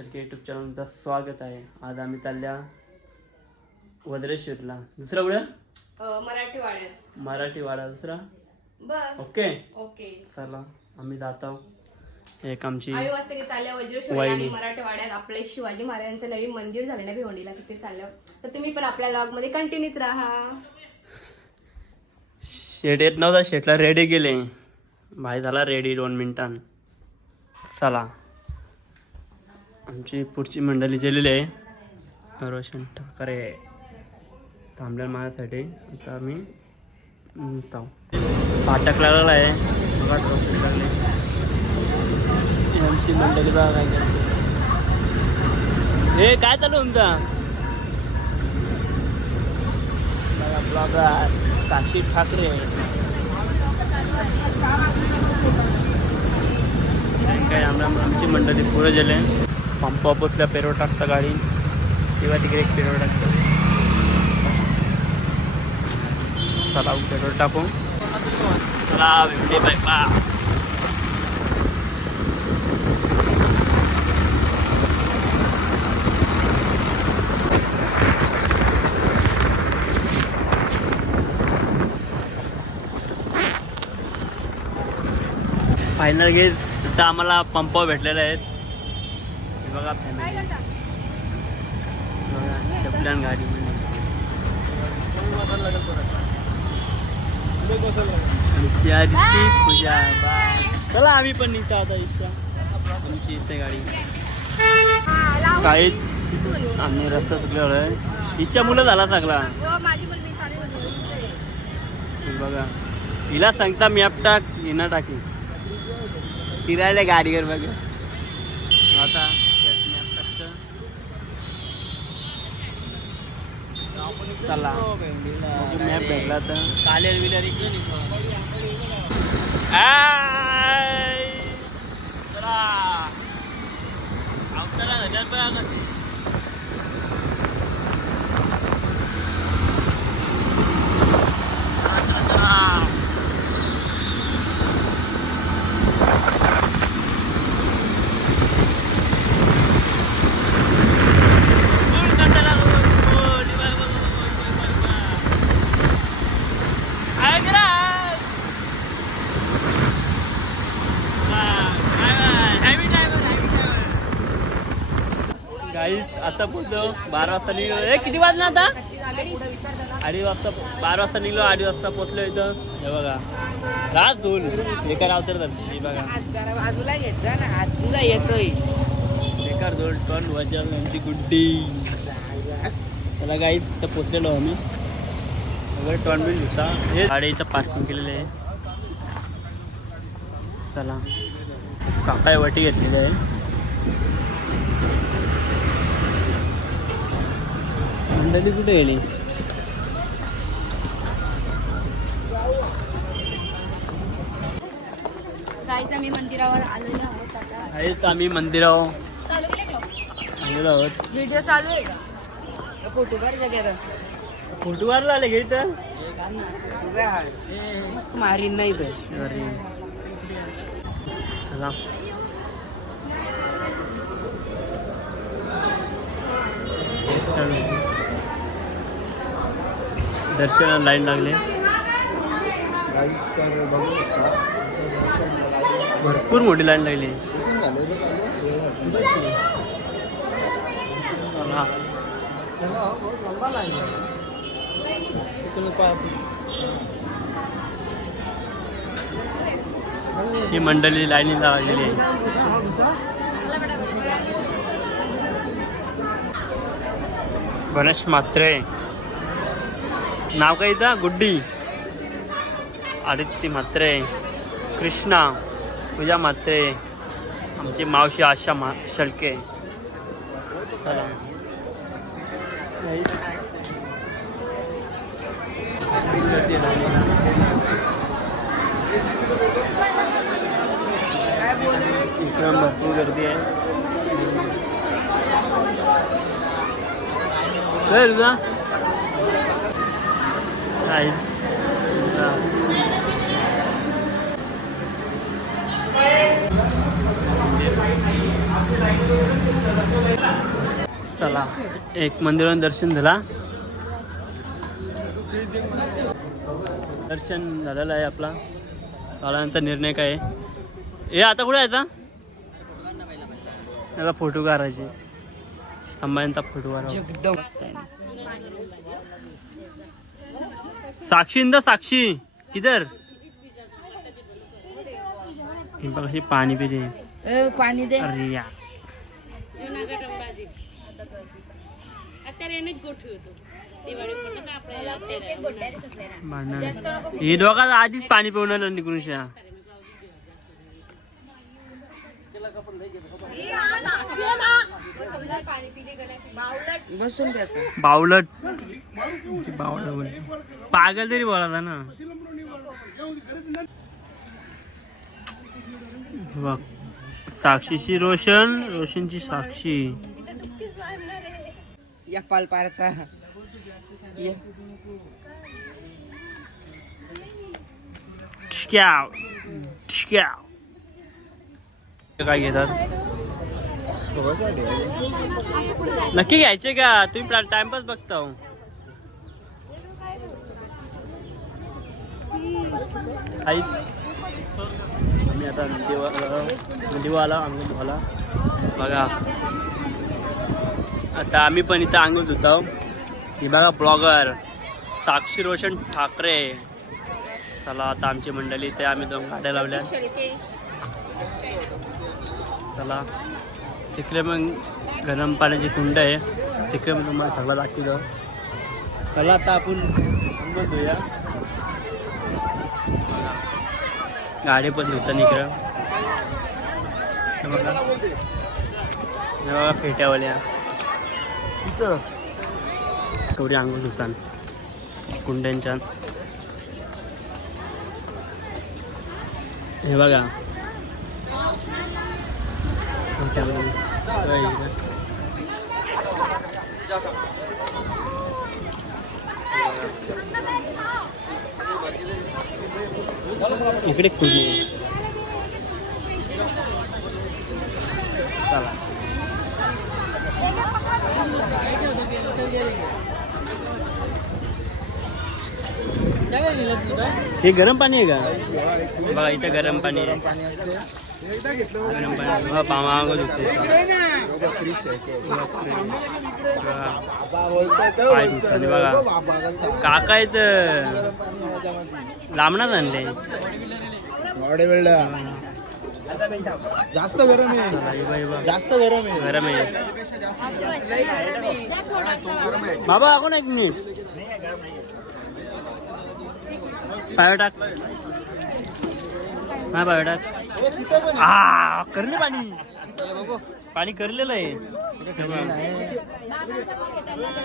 Shelke YouTube चॅनलचं स्वागत आहे. आज आम्ही चालल्या वज्रेश्वरला. दुसरा कुठं? मराठीवाडा दुसरा बस. ओके ओके चला आम्ही जातो. एक आमची आम्ही वाजता की चालल्या वज्रेश्वरी आणि मराठवाड्यात आपले शिवाजी महाराजांचं नवीन मंदिर झाले ना भिवंडीला, तिथे चाललं. तर तुम्ही पण आपल्या लॉग मध्ये कंटिन्यूच राहा. शेट येत नव्हता, शेटला रेडी गेले. भाई झाला रेडी 2 मिनिटां. चला आमची पुढची मंडळी गेलेली आहे. रोशन ठाकरे थांबल्या माझ्यासाठी. आता आम्ही जाऊ. फाटक लागलेला आहे बघा, ट्रॉफिक लागले. आमची मंडळी बघा काय करते. हे काय चालू तुमचा? ब्लॉगर साक्षी ठाकरे. काय आमची मंडळी पुढे गेले. पंप पोचल्या, पेट्रोल टाकता गाडी किंवा तिकडे एक पेट्रोल टाकतं. चला पेट्रोल टाकू. चला भेटले बायपा. फायनल गेट तिथं आम्हाला पंप भेटलेले आहेत. हे बघा फॅमिली बघा, चपल्यान गाडी आमची आदिती पूजा. चला आम्ही पण निघतो आता. इच्छा आमची इथे गाडी काहीच आम्ही रस्ता चुकलेलो आहे. इच्छा मुलं झाला सगळा. बघा हिला सांगता मॅप टाक, हिना टाकी फिरायला गाडीवर बघा. आता मॅप टाकतं. चला मॅप भेटला तर कालेर विलेर इकडे आता पोहोचलो. 12 वाजता निघलो. किती वाजला आता? 2:30 वाजता. 12 वाजता निघलो, 2:30 वाजता पोहोचलो इथं. हे बघा रात धुल बेकार अवतर झाली. बघा बाजूला घेत जा ना, तुझा येतोय बेकार धुल टन वजन आमची गुड्डी. त्याला गाईच तर पोचलेलो आम्ही. वगैरे टॉन बिल होता. हे गाडी इथं पार्किंग केलेले आहे. चला काकाय वाटी घेतलेली आहे. मंडळी कुठे गेली? गाईच आम्ही मंदिरावर आलेलो आहोत. आता आहेच आम्ही मंदिरावर आलेलो आहोत. व्हिडिओ चालू आहे का? फोटो काढ. फोटो मारला आले घे तर मस्त मारीन नाही तर. चला दर्शनाला लाईन लागले. भरपूर मोठी लाईन लागली. ही मंडळी लाईनीला लागलेली आहे. गणेश म्हात्रे नाव काय इथं? गुड्डी, आदित्य म्हात्रे, कृष्णा, पूजा म्हात्रे, आमची मावशी आशा शेळके. चला इकडं भरपूर गर्दी आहे. तुझा चला एक मंदिरात दर्शन झाला. दर्शन झालेलं आहे आपला. त्यानंतर निर्णय काय आहे? ए आता कुठे आहे? त्याला फोटो काढायचे. अंबानीचा फोटो काढा. साक्षी इंदा साक्षी किधर? कशी पाणी पिते. पाणी दे. अरे या ही दोघा आधीच पाणी पिऊन आलं निघून शा. बसून बावलट पागल तरी बोला ना. बघ साक्षीची रोशन, रोशनची साक्षी. या पालपारचा काय घेतात? नक्की घ्यायचे का? तुम्ही टाइमपास बघता हो. आम्ही आता नदीवाला अंगण धुवाला बघा. आता आम्ही पण इथं अंगण धुतो. ही बघा ब्लॉगर साक्षी रोशन ठाकरे. चला आता आमची मंडळी इथे आम्ही 2 गाड्या लावल्या. चला तिकडे मग गरम पाण्याची कुंड आहे. तिकडे मग तुम्हाला सगळं दाखवलं. चला आता आपण अंगण धुया. गाडी पण धुताना इकडं बघा फेट्यावाल्या तेवढी अंघोळ धुताना कुंड्यांच्या. हे बघा इकडे कुंडी. चला हे गरम पाणी आहे का? बघा इथं गरम पाणी आहे. गरम पाणी पामा धुते. पाय धुताना बघा काका इथं लांबणाच आणले. जास्त गरम आहे. जास्त गरम आहे. गरम आहे बाबा. कोण एक मिनिट पाय टाक. हा पाय टाक. करले पाणी. पाणी करलेलं आहे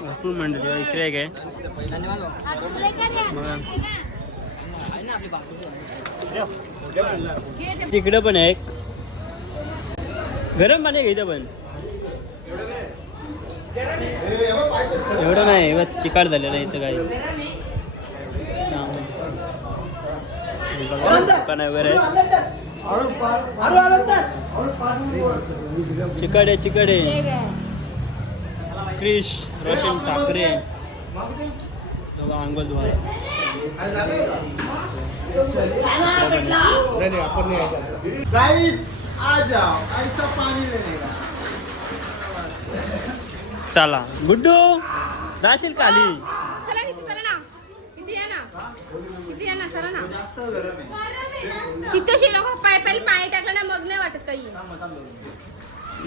भरपूर म्हणतो. इकडे आहे काय तिकडं पण आहे गरम पाणी आहे. इथं पण एवढं नाही चिकाट झालेलं आहे इथं काही. दुकान वगैरे चिकडे चिकडे. क्रिश रोशन ठाकरे अंघोळ धुवायला. चला गुड्डू जाशील खाली. तिथं लोक पाय पाणी टाकलं ना मग नाही वाटत काही.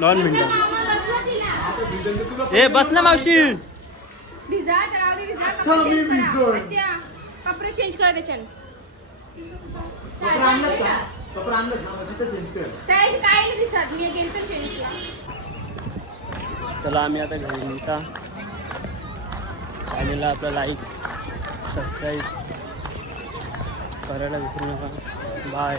2 मिनिटं. ए बस ना मावशी. भिजा कपडे चेंज करा त्याच्यानं. काय नाही दिसत. मी गेली तर चेंज करा. चला आम्ही आता घरी निघता. चॅनेलला आपला लाईक सबस्क्राईब करायला विसरू नका. बाय.